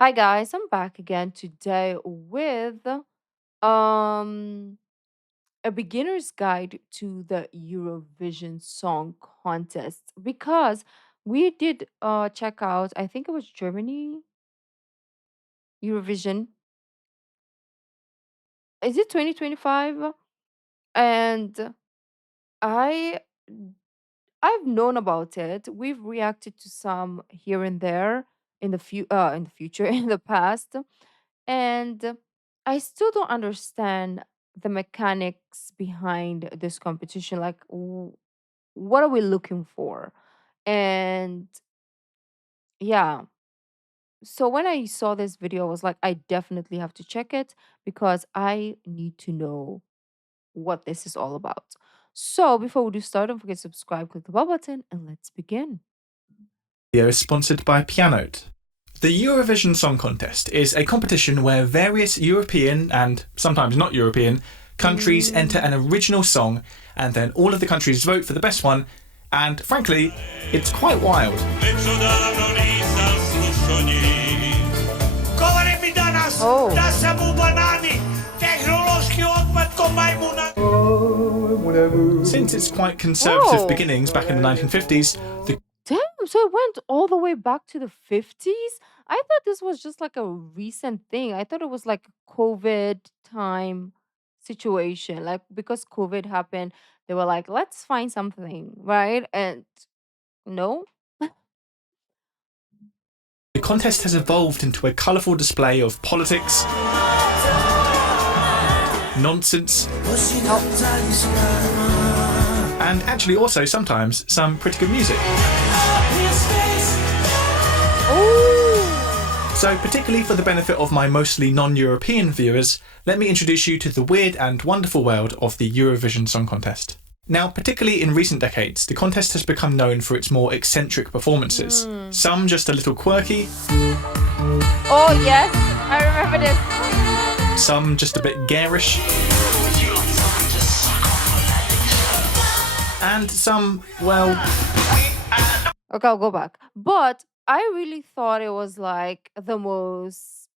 Hi guys, I'm back again today with um a beginner's guide to the Eurovision Song Contest because we did check out, I think it was Germany Eurovision. Is it 2025? And I I've known about it. We've reacted to some here and there in the future in the past. And I still don't understand the mechanics behind this competition. Like, what are we looking for? And yeah, so when I saw this video, I was like, I definitely have to check it because I need to know what this is all about. So before we do start, don't forget to subscribe, click the bell button, and let's begin. Video is sponsored by Pianote. The Eurovision Song Contest is a competition where various European and sometimes not European countries enter an original song, and then all of the countries vote for the best one. And frankly, it's quite wild. Oh. Since its quite conservative beginnings back in the 1950s, the Damn, so it went all the way back to the 50s? I thought this was just like a recent thing. I thought it was like a COVID time situation. Like because COVID happened, they were like, let's find something, right? And no. the contest has evolved into a colourful display of politics, nonsense, and actually also sometimes some pretty good music. So particularly for the benefit of my mostly non-European viewers, let me introduce you to the weird and wonderful world of the Eurovision Song Contest. Now, particularly in recent decades, the contest has become known for its more eccentric performances. Some just a little quirky. Oh, yes, I remember this. Some just a bit garish. And some, well... Okay, I'll go back. But I really thought it was like the most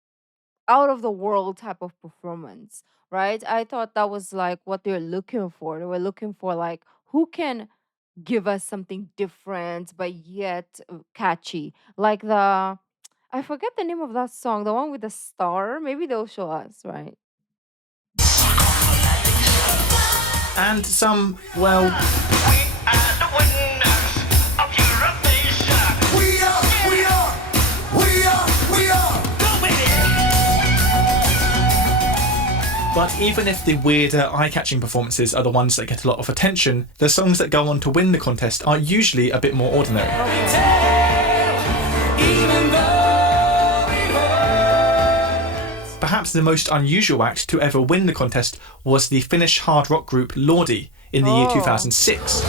out of the world type of performance, right? I thought that was like what they're looking for. They were looking for like who can give us something different but yet catchy. Like I forget the name of that song, the one with the star. Maybe they'll show us, right? And some, well... But even if the weirder, eye-catching performances are the ones that get a lot of attention, the songs that go on to win the contest are usually a bit more ordinary. Perhaps the most unusual act to ever win the contest was the Finnish hard rock group Lordi in the year 2006.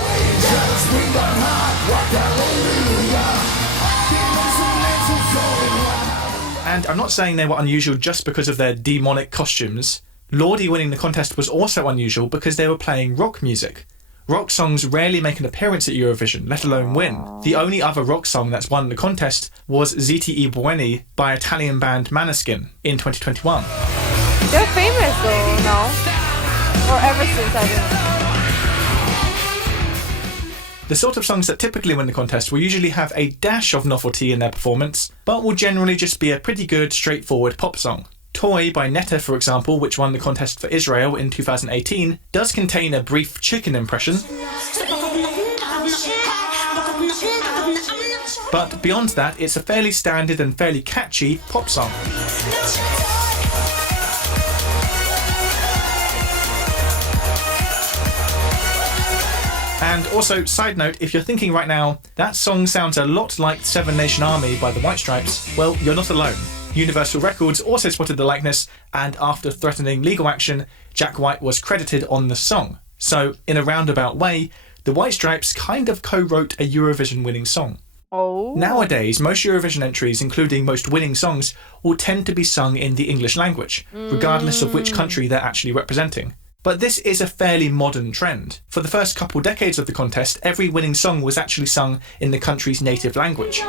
And I'm not saying they were unusual just because of their demonic costumes. Lordi winning the contest was also unusual because they were playing rock music. Rock songs rarely make an appearance at Eurovision, let alone win. The only other rock song that's won the contest was Ziti I Buoni by Italian band Maneskin in 2021. They're famous though, no? Or ever since, I don't know. The sort of songs that typically win the contest will usually have a dash of novelty in their performance, but will generally just be a pretty good, straightforward pop song. Toy by Netta, for example, which won the contest for Israel in 2018, does contain a brief chicken impression. But beyond that, it's a fairly standard and fairly catchy pop song. And also, side note, if you're thinking right now, that song sounds a lot like Seven Nation Army by the White Stripes, well, you're not alone. Universal Records also spotted the likeness, and after threatening legal action, Jack White was credited on the song. So, in a roundabout way, the White Stripes kind of co-wrote a Eurovision winning song. Oh. Nowadays, most Eurovision entries, including most winning songs, will tend to be sung in the English language, regardless of which country they're actually representing. But this is a fairly modern trend. For the first couple decades of the contest, every winning song was actually sung in the country's native language.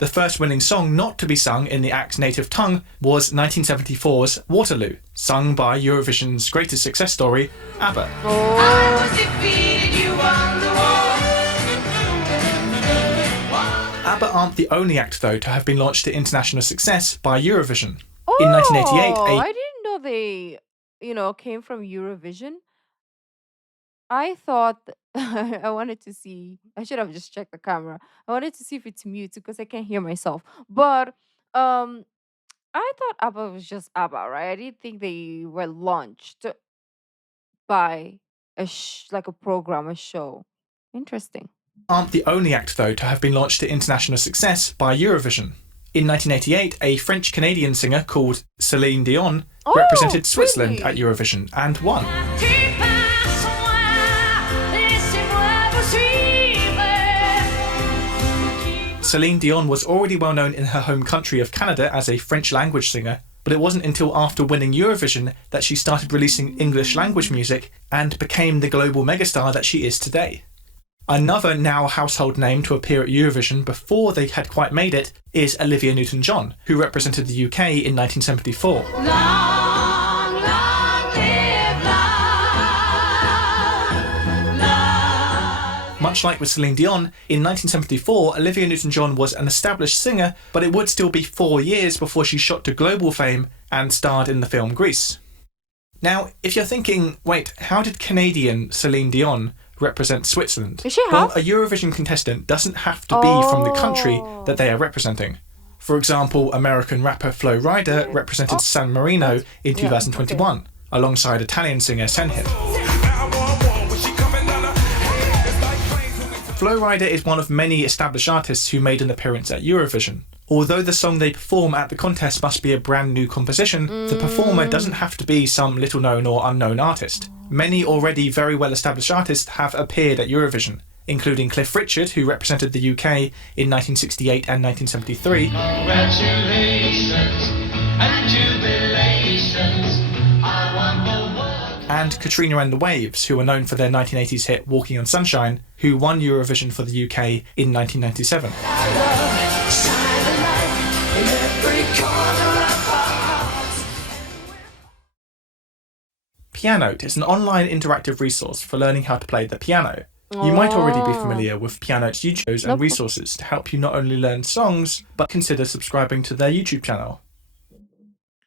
The first winning song not to be sung in the act's native tongue was 1974's Waterloo, sung by Eurovision's greatest success story, ABBA. Oh. ABBA aren't the only act, though, to have been launched to international success by Eurovision. Oh, In 1988, I didn't know they, came from Eurovision. I thought I wanted to see. I should have just checked the camera. I wanted to see if it's mute because I can't hear myself. But um, I thought ABBA was just ABBA, right? I didn't think they were launched by like a program, a show. Interesting. aren't the only act, though, to have been launched to international success by Eurovision. In 1988, a French-Canadian singer called Celine Dion represented Switzerland at Eurovision and won. Celine Dion was already well known in her home country of Canada as a French-language singer, but it wasn't until after winning Eurovision that she started releasing English-language music and became the global megastar that she is today. Another now household name to appear at Eurovision before they had quite made it is Olivia Newton-John, who represented the UK in 1974. Much like with Celine Dion, in 1974, Olivia Newton-John was an established singer, but it would still be 4 years before she shot to global fame and starred in the film Grease. Now, if you're thinking, wait, how did Canadian Celine Dion represent Switzerland? Is she Well, half? a Eurovision contestant doesn't have to be from the country that they are representing. For example, American rapper Flo Rida represented San Marino in 2021, alongside Italian singer Senhit. Flo Rida is one of many established artists who made an appearance at Eurovision. Although the song they perform at the contest must be a brand new composition, the performer doesn't have to be some little known or unknown artist. Many already very well established artists have appeared at Eurovision, including Cliff Richard, who represented the UK in 1968 and 1973. Congratulations and jubilations, I won the world. And Katrina and the Waves, who are known for their 1980s hit Walking on Sunshine, who won Eurovision for the UK in 1997. Pianote is an online interactive resource for learning how to play the piano. You might already be familiar with Pianote's YouTubes and resources to help you not only learn songs, but consider subscribing to their YouTube channel.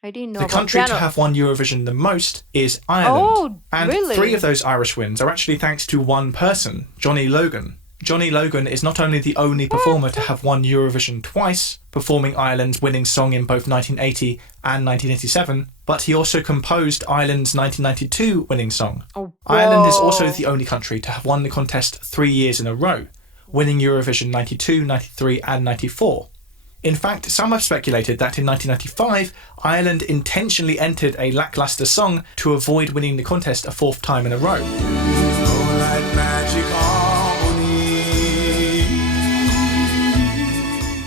I didn't know The about country to piano. have won Eurovision the most is Ireland. And really? 3 of those Irish wins are actually thanks to one person, Johnny Logan. Johnny Logan is not only the only performer to have won Eurovision twice, performing Ireland's winning song in both 1980 and 1987, but he also composed Ireland's 1992 winning song. Ireland is also the only country to have won the contest 3 years in a row, winning Eurovision 92, 93 and 94. In fact, some have speculated that in 1995, Ireland intentionally entered a lacklustre song to avoid winning the contest a 4th time in a row.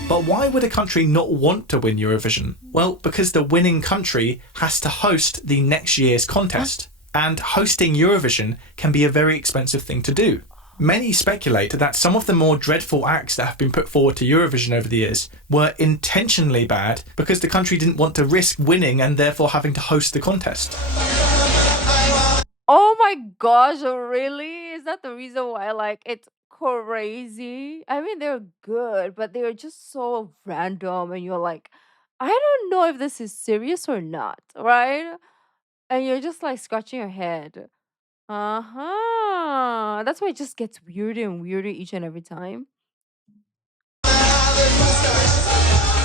But why would a country not want to win Eurovision? Well, because the winning country has to host the next year's contest. And hosting Eurovision can be a very expensive thing to do. Many speculate that some of the more dreadful acts that have been put forward to Eurovision over the years were intentionally bad because the country didn't want to risk winning and therefore having to host the contest. Oh my gosh, really? Is that the reason why it's crazy? I mean, they're good, but they're just so random, and you're like, I don't know if this is serious or not, right? And you're just like scratching your head. Uh-huh. That's why it just gets weirder and weirder each and every time.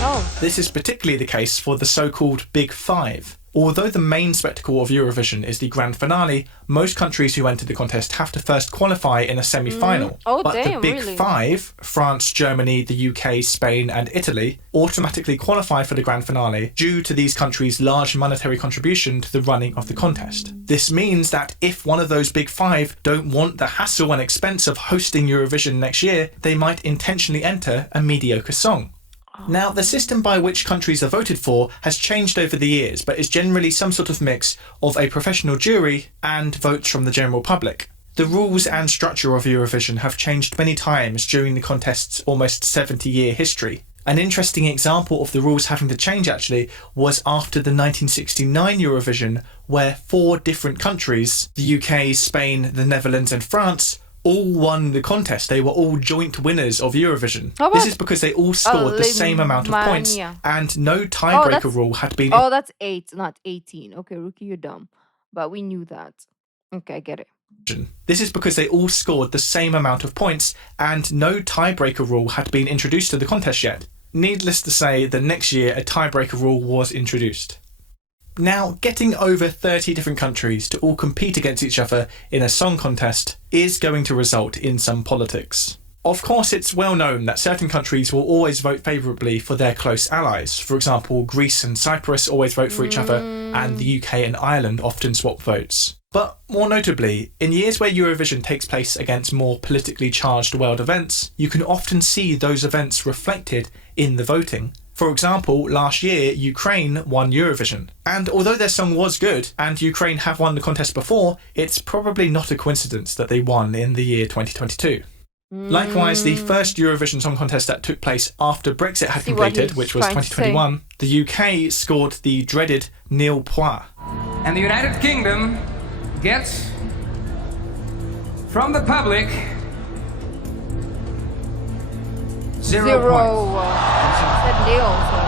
Oh. This is particularly the case for the so-called Big Five. Although the main spectacle of Eurovision is the grand finale, most countries who enter the contest have to first qualify in a semi-final. But the Big Five, France, Germany, the UK, Spain and Italy, automatically qualify for the grand finale due to these countries' large monetary contribution to the running of the contest. This means that if one of those Big Five don't want the hassle and expense of hosting Eurovision next year, they might intentionally enter a mediocre song. Now, the system by which countries are voted for has changed over the years, but is generally some sort of mix of a professional jury and votes from the general public. The rules and structure of Eurovision have changed many times during the contest's almost 70-year history. An interesting example of the rules having to change actually was after the 1969 Eurovision, where 4 different countries, the UK, Spain, the Netherlands, and France, all won the contest. They were all joint winners of Eurovision. How This about is because they all scored the same amount of points Alemania? and no Oh, tiebreaker that's rule had been oh, that's 8, not 18. Okay, Rookie, you're dumb. But we knew that. Okay, I get it. This is because they all scored the same amount of points and no tiebreaker rule had been introduced to the contest yet. Needless to say, the next year a tiebreaker rule was introduced. Now, getting over 30 different countries to all compete against each other in a song contest is going to result in some politics. Of course, it's well known that certain countries will always vote favourably for their close allies. For example, Greece and Cyprus always vote for each other, and the UK and Ireland often swap votes. But more notably, in years where Eurovision takes place against more politically charged world events, you can often see those events reflected in the voting. For example, last year, Ukraine won Eurovision. And although their song was good, and Ukraine have won the contest before, it's probably not a coincidence that they won in the year 2022. Likewise, the first Eurovision Song Contest that took place after Brexit had completed, which was 2021, the UK scored the dreaded nil point. And the United Kingdom gets from the public 0 points. Said nil, so.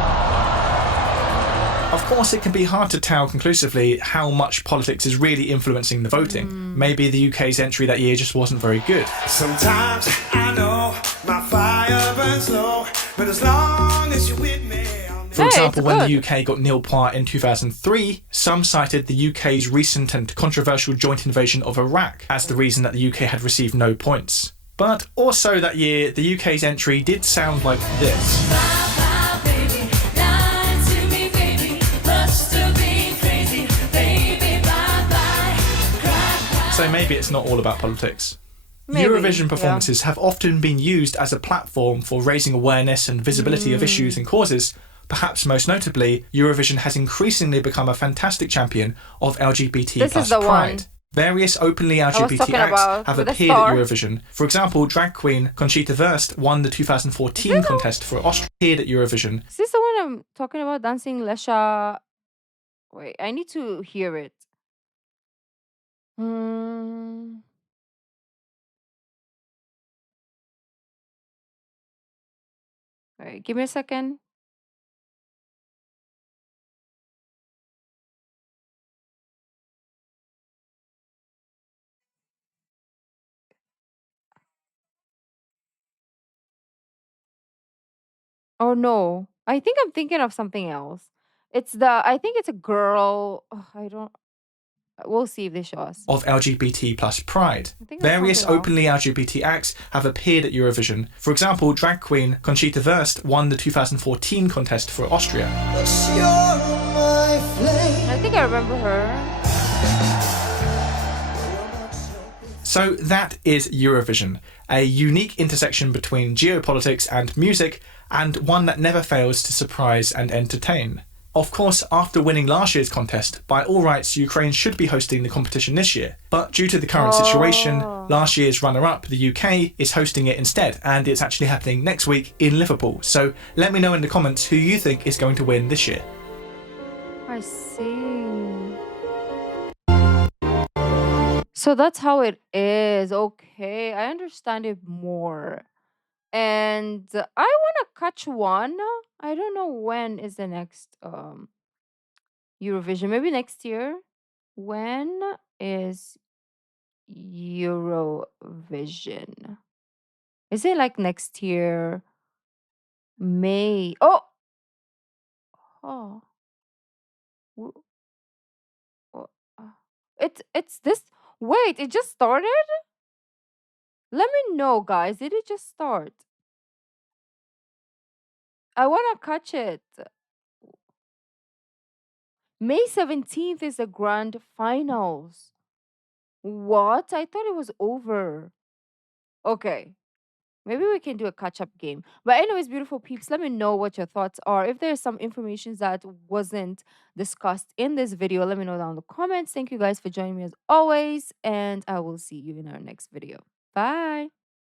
Of course, it can be hard to tell conclusively how much politics is really influencing the voting. Maybe the UK's entry that year just wasn't very good. Sometimes I know my fire burns low, but as long as you're with me, For example, when the UK got nil point in 2003, some cited the UK's recent and controversial joint invasion of Iraq as the reason that the UK had received no points. But also that year, the UK's entry did sound like this. So maybe it's not all about politics. Maybe, Eurovision performances have often been used as a platform for raising awareness and visibility of issues and causes. Perhaps most notably, Eurovision has increasingly become a fantastic champion of LGBT This plus is the pride. one Various openly I was LGBT talking acts about have with the appeared at star. Eurovision. For example, drag queen Conchita Wurst won the 2014 contest for Austria, appeared at Eurovision. Is this the one I'm talking about? Dancing Lesha. Wait, I need to hear it. Hmm. Wait, give me a second. Oh no. I think I'm thinking of something else. I think it's a girl. Ugh, I don't. We'll see if they show us. Of LGBT plus pride. I think that's Various something else. openly LGBT acts have appeared at Eurovision. For example, drag queen Conchita Wurst won the 2014 contest for Austria. I think I remember her. So that is Eurovision, a unique intersection between geopolitics and music, and one that never fails to surprise and entertain. Of course, after winning last year's contest, by all rights, Ukraine should be hosting the competition this year. But due to the current situation, last year's runner-up, the UK, is hosting it instead, and it's actually happening next week in Liverpool. So let me know in the comments who you think is going to win this year. I see. So that's how it is. Okay, I understand it more. And I want to catch one. I don't know when is the next Eurovision. Maybe next year. When is Eurovision? Is it like next year? May. Oh. w- w- it's this. Wait, it just started? Let me know, guys. Did it just start? I want to catch it. May 17th is the grand finals. What? I thought it was over. Okay. Maybe we can do a catch up game. But, anyways, beautiful peeps, let me know what your thoughts are. If there's some information that wasn't discussed in this video, let me know down in the comments. Thank you guys for joining me as always. And I will see you in our next video. Bye.